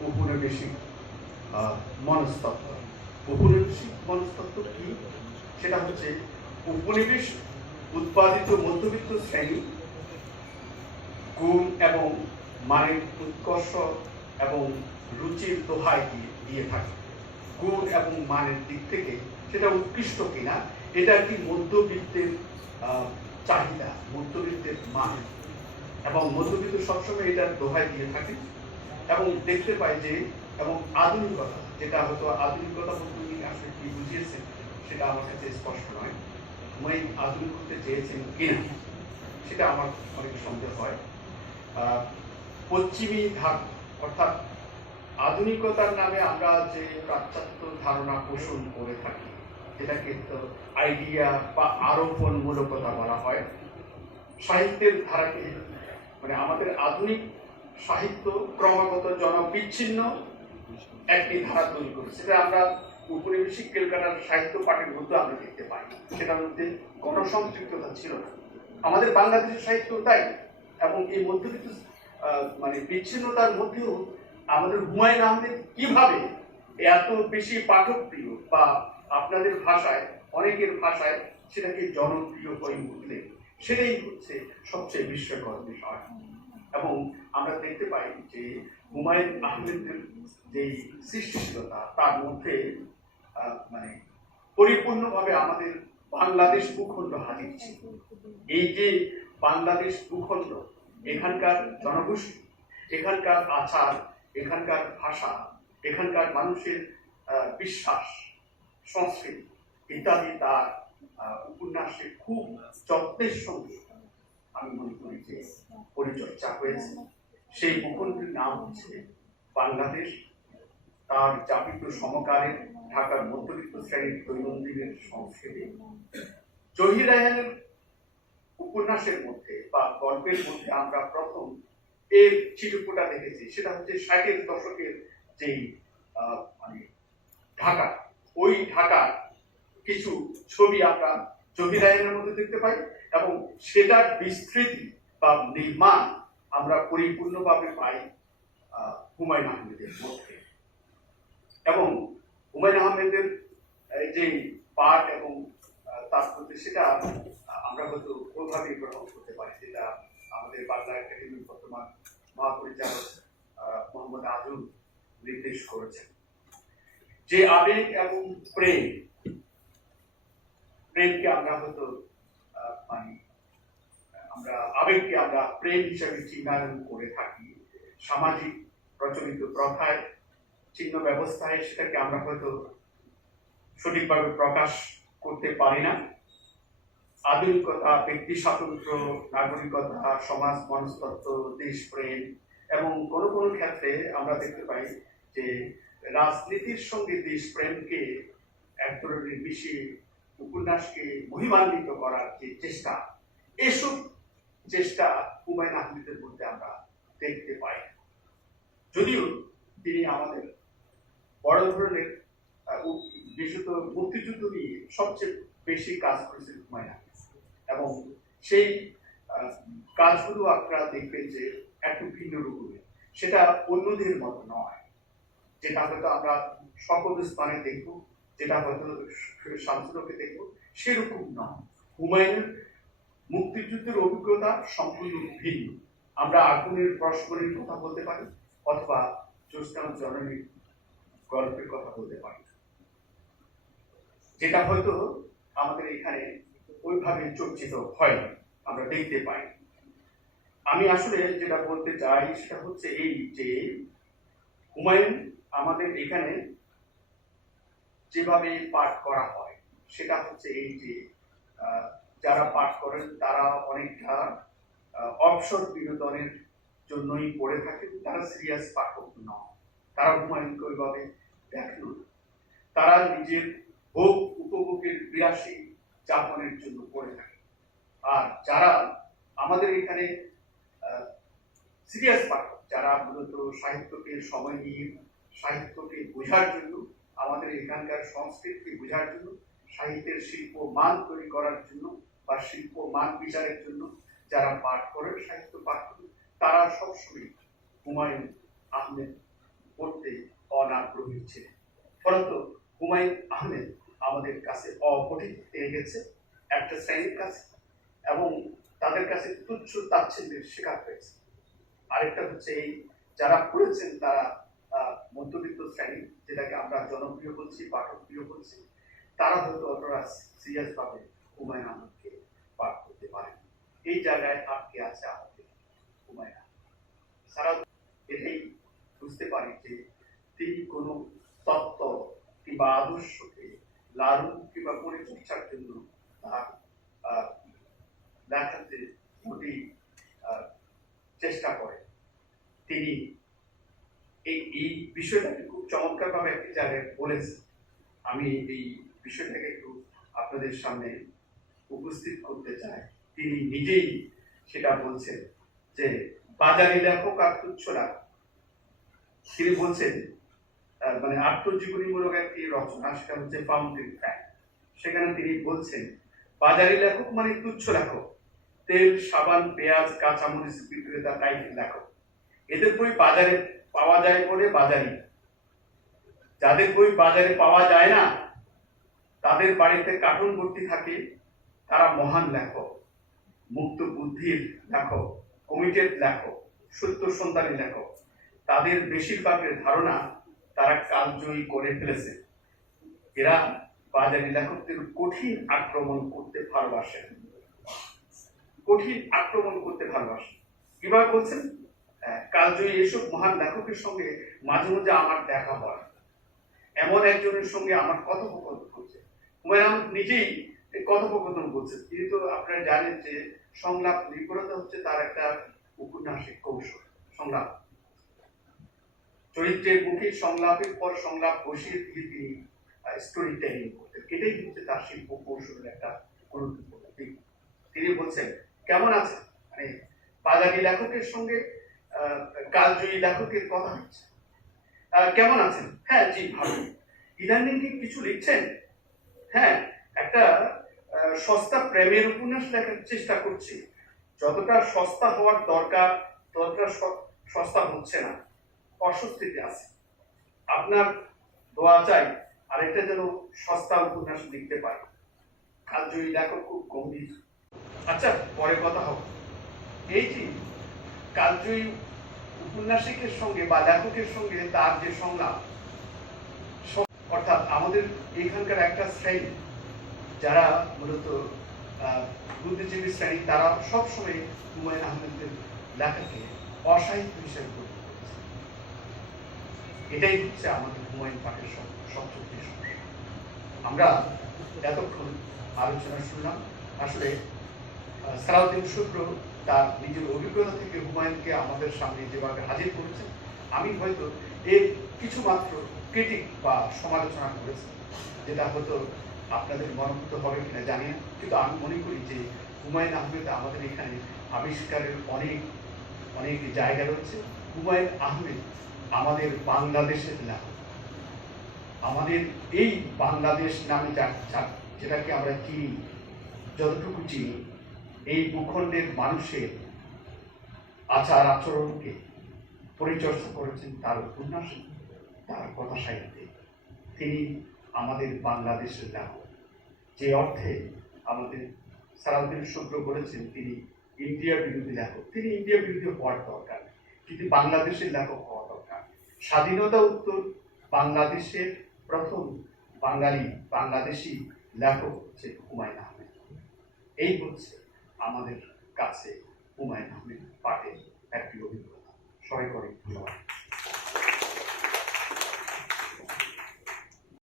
উপনিবেশিক আহ, মনস্তত্ত্ব। উপনিবেশিক মনস্তত্ত্ব কি? সেটা হচ্ছে উপনিবেশ উৎপাদিত মধ্যবিত্ত শ্রেণি গুণ এবং মানের উৎকর্ষ এবং রুচির দোহাই দিয়ে দিয়ে থাকে। গুণ এবং মানের দিক থেকে সেটা উৎকৃষ্ট কিনা এটা কি মধ্যবিত্তের চাহিদা মধ্যবিত্তের মান? এবং মধ্যবিত্ত সবসময় এটার দোহাই দিয়ে থাকে। এবং দেখতে পাই যে, এবং আধুনিকতা, যেটা হয়তো আধুনিকতা বলতে উনি আসলে কি বুঝিয়েছেন, সেটা আমার কাছে স্পষ্ট নয়। মই আধুনিক হতে চেয়েছেন কিনা, সেটা আমার অনেক সন্দেহ হয়। পশ্চিমী ধার অর্থাৎ আধুনিকতার নামে আমরা যে পাশ্চাত্য ধারণা পোষণ করে থাকি যেটাকে তো আইডিয়া বা আরোপণমূলকতা বলা হয়। সাহিত্যের ধারাকে মানে আমাদের আধুনিক সাহিত্য ক্রমাগত জনবিচ্ছিন্ন একটি ধারা তৈরি করেছে। সেটা আমরা উপনিবেশিক কেলকাটার সাহিত্য পাঠের মধ্যে আমরা দেখতে পাই। সেটার মধ্যে গণসম্পৃক্ততা ছিল না। আমাদের বাংলাদেশের সাহিত্য তাই, এবং এই মধ্যবিত্ত মানে বিচ্ছিন্নতার মধ্যেও আমাদের হুমায়ুন আহমেদ কীভাবে এত বেশি পাঠকপ্রিয় বা আপনাদের ভাষায়, অনেকের ভাষায় সেটাকে জনপ্রিয় হয়ে উঠলে সেটাই হচ্ছে সবচেয়ে বিস্ময়কর বিষয়। এবং আমরা দেখতে পাই যে হুমায়ুন আহমেদের যে সৃষ্টিশীলতা, তার মধ্যে মানে পরিপূর্ণভাবে আমাদের বাংলাদেশ ভূখণ্ড হাজির ছিল এই যে বাংলাদেশ ভূখণ্ড, এখানকার জনগোষ্ঠী, এখানকার আচার, এখানকার ভাষা, এখানকার মানুষের বিশ্বাস, সংস্কৃতি ইত্যাদি তার উপন্যাসে খুব যত্নের সঙ্গে আমি মনে করি যে পরিচর্যা হয়েছে, সেই ভূখণ্ডের নাম হচ্ছে বাংলাদেশ। তার জাপিত সমকালের ঢাকার মধ্যবিত্ত শ্রেণির দৈনন্দিনের সংস্কৃতি। জহির উপন্যাসের মধ্যে বা গল্পের মধ্যে আমরা প্রথম এর চিরকুটা দেখেছি, সেটা হচ্ছে ষাটের দশকের যেই মানে ঢাকা। ওই ঢাকার কিছু ছবি আমরা জহির রায়হানের মধ্যে দেখতে পাই এবং সেটার বিস্তৃতি বা নির্মাণ আমরা পরিপূর্ণভাবে পাই হুমায়ুন আহমেদের মধ্যে। এবং হুমায়ুন আহমেদের যে পাঠ এবং তার সেটা আমরা হয়তো ওইভাবে গ্রহণ করতে পারি, যেটা আমাদের বাংলা একাডেমির বর্তমান মহাপরিচালক মোহাম্মদ আজম নির্দেশ করেছেন। যে আবেগ এবং প্রেম প্রেমকে আমরা হয়তো মানে আমরা আবেগকে আমরা প্রেম হিসাবে চিহ্নায়ন করে থাকি, সামাজিক প্রচলিত প্রথায়, চিহ্ন ব্যবস্থায় সেটাকে আমরা হয়তো সঠিকভাবে প্রকাশ করতে পারি না। আধুনিকতা, ব্যক্তি স্বাতন্ত্র্য নাগরিকতা, সমাজ, মনস্তত্ত্ব দেশপ্রেম এবং কোনো কোনো ক্ষেত্রে আমরা দেখতে পাই যে রাজনীতির সঙ্গে দেশপ্রেমকে এক ধরনের বেশি উপন্যাসকে মহিমান্বিত করার যে চেষ্টা, এসব চেষ্টা হুমায়ুন আহমেদের মধ্যে আমরা দেখতে পাই। যদিও তিনি আমাদের বড় ধরনের বিশেষত মুক্তিযুদ্ধ নিয়ে সবচেয়ে বেশি কাজ করেছেন হুমায়ুন আহমেদ। এবং সেই কাজগুলো আপনারা দেখবেন যে একটু ভিন্ন রকমের। সেটা অন্যদের মতো নয়, যেটা হয়তো আমরা সকল স্থানে দেখব। যেটা হয়তো শামসুলকে দেখব, সেরকম নয়। হুমায়ুনের মুক্তিযুদ্ধের অভিজ্ঞতা সম্পূর্ণ ভিন্ন। আমরা আগুনের প্রশ্নের কথা বলতে পারি, অথবা জ্যোৎস্না জননীর গল্পের কথা বলতে পারি। যেটা হয়তো আমাদের এখানে ওইভাবে চর্চিত হয় আমরা দেখতে পাই। আমি আসলে যেটা বলতে চাই, সেটা হচ্ছে এই যে হুমায়ুন আমাদের এখানে যেভাবে পাঠ করা হয়, সেটা হচ্ছে এই যে যারা পাঠ করেন তারা অনেকটা অবসর বিনোদনের জন্যই পড়ে থাকেন, তারা সিরিয়াস পাঠক নয় তারা হুমায়ুনকে ওইভাবে দেখেন তারা নিজের ভোগ উপভোগের বিলাসী যাপনের জন্য পড়ে থাকে আর যারা আমাদের এখানে সিরিয়াস পাঠক, যারা মূলত সাহিত্যকে সময় নিয়ে, সাহিত্যকে বোঝার জন্য আমাদের এখানকার সংস্কৃতি বোঝার জন্য, সাহিত্যের শিল্প মান তৈরি করার জন্য বা শিল্প মান বিচারের জন্য যারা পাঠ করেন, সাহিত্য পাঠ করেন, তারা সবসময় হুমায়ুন আহমেদ পড়তে অনাগ্রহী ছিলেন। ফলত হুমায়ুন আহমেদ আমাদের কাছে অপঠিত পেয়ে গেছে, একটা শ্রেণির কাছে, এবং তাদের কাছে তুচ্ছ তাচ্ছিল্যের শিকার হয়েছে। আরেকটা হচ্ছে এই, যারা পড়েছেন তারা মধ্যবিত্ত শ্রেণি, যেটাকে আমরা জনপ্রিয় বলছি, পাঠকপ্রিয় বলছি, তারা হয়তো অতটা সিরিয়াস ভাবে হুমায়ুন আহমেদকে পাঠ করতে পারেন। এই জায়গায় আটকে আছে আমাদের হুমায়ুন আহমেদ? সারা এটাই বুঝতে পারি যে তিনি কোনো তত্ত্ব কিংবা আদর্শকে লালন কিংবা পরিচর্চার জন্য তার দেখাতে মোটেই চেষ্টা করেন। তিনি এই এই বিষয়টাকে খুব চমৎকারভাবে একটি জায়গায় বলেছে। আমি এই বিষয়টাকে একটু আপনাদের সামনে উপস্থিত করতে চাই। তিনি নিজেই সেটা বলছেন যে, বাজারে লেখক আর তুচ্ছ লেখক তিনি বলছেন মানে আত্মজীবনীমূলক একটি রচনা, সেটা হচ্ছে ফাউন্টেন ফ্যাক্ট সেখানে তিনি বলছেন, বাজারি লেখক মানে তুচ্ছ লেখক। তেল, সাবান, পেঁয়াজ, কাঁচামরিচ বিক্রেতা টাইপের লেখক। এদের বই বাজারে পাওয়া যায় বলে বাজারি। যাদের বই বাজারে পাওয়া যায় না, তাদের বাড়িতে কার্টুন ভর্তি থাকে, তারা মহান লেখক, মুক্ত বুদ্ধির লেখক কমিটেড লেখক, সত্য সন্তানী লেখক। তাদের বেশিরভাগের ধারণা তারা কালজয়ী করে ফেলেছে। এরা বাজারি লেখকদের কঠিন আক্রমণ করতে ভালোবাসেন কঠিন আক্রমণ করতে ভালোবাসেন কীভাবে বলছেন কালজয়ী এসব মহান লেখকের সঙ্গে মাঝে মাঝে আমার দেখা হয়। এমন একজনের সঙ্গে আমার কথোপকথন হচ্ছে। হুমায়ুন নিজেই কথোপকথন বলছেন। তিনি তো আপনারা জানেন যে সংলাপ নির্ভরতা হচ্ছে তার একটা উপন্যাসিক কৌশল, সংলাপ। চরিত্রের মুখে সংলাপের পর সংলাপ বসিয়ে দিয়ে তিনি স্টোরি টেলিং করতেন। এটাই হচ্ছে তার শিল্প কৌশলের একটা গুরুত্বপূর্ণ দিক। তিনি বলছেন, কেমন আছেন? মানে বাজারি লেখকের সঙ্গে কালজয়ী লেখকের কথা হচ্ছে। কেমন আছেন? হ্যাঁ জি, ভালো। ইদানিং কি কিছু লিখছেন? হ্যাঁ একটা সস্তা প্রেমের উপন্যাস লেখার চেষ্টা করছি। যতটা সস্তা হওয়ার দরকার, ততটা সস্তা হচ্ছে না। অস্বস্তিতে আছে। আপনার দোয়া চাই আরেকটা যেন সস্তা উপন্যাস লিখতে পারি। কালজয়ী লেখক খুব গম্ভীর। আচ্ছা পরে কথা হবে। এই যে কালজয়ী উপন্যাসিকের সঙ্গে বা লেখকের সঙ্গে তার যে সংলাপ অর্থাৎ আমাদের এখানকার একটা শ্রেণি, যারা মূলত বুদ্ধিজীবী শ্রেণি, তারা সবসময় হুমায়ুন আহমেদের লেখাকে অসাহিত্য হিসেবে করেছে। এটাই হচ্ছে আমাদের হুমায়ুন পাঠের সব- সবচেয়ে আমরা এতক্ষণ আলোচনা শুনলাম। আসলে সালাউদ্দিন শুক্র তার নিজের অভিজ্ঞতা থেকে হুমায়ুনকে আমাদের সামনে যেভাবে হাজির করেছেন আমি হয়তো এর কিছু মাত্র ক্রিটিক বা সমালোচনা করেছি, যেটা হয়তো আপনাদের মনোভূত হবে কিনা জানি না, কিন্তু আমি মনে করি যে হুমায়ুন আহমেদ আমাদের এখানে আবিষ্কারের অনেক অনেক জায়গা রয়েছে। হুমায়ুন আহমেদ আমাদের বাংলাদেশের লেখক আমাদের এই বাংলাদেশ নামে যেটাকে আমরা চিনি, যতটুকু চিনি এই ভূখণ্ডের মানুষের আচার আচরণকে পরিচর্যা করেছেন তার উপন্যাস, তার কথা সাহিত্যে। তিনি আমাদের বাংলাদেশের লেখক। যে অর্থে আমাদের সালাউদ্দিন শুক্র বলেছেন, তিনি ইন্ডিয়া বিরোধী লেখক। তিনি ইন্ডিয়া বিরোধী হওয়ার দরকার কিন্তু বাংলাদেশের লেখক হওয়া দরকার স্বাধীনতা উত্তর বাংলাদেশের প্রথম বাঙালি, বাংলাদেশি লেখক হচ্ছে হুমায়ুন আহমেদ। এই হচ্ছে আমাদের কাছে হুমায়ুন আহমেদ পাঠের একটি অভিজ্ঞতা। সবাই করে ধন্যবাদ।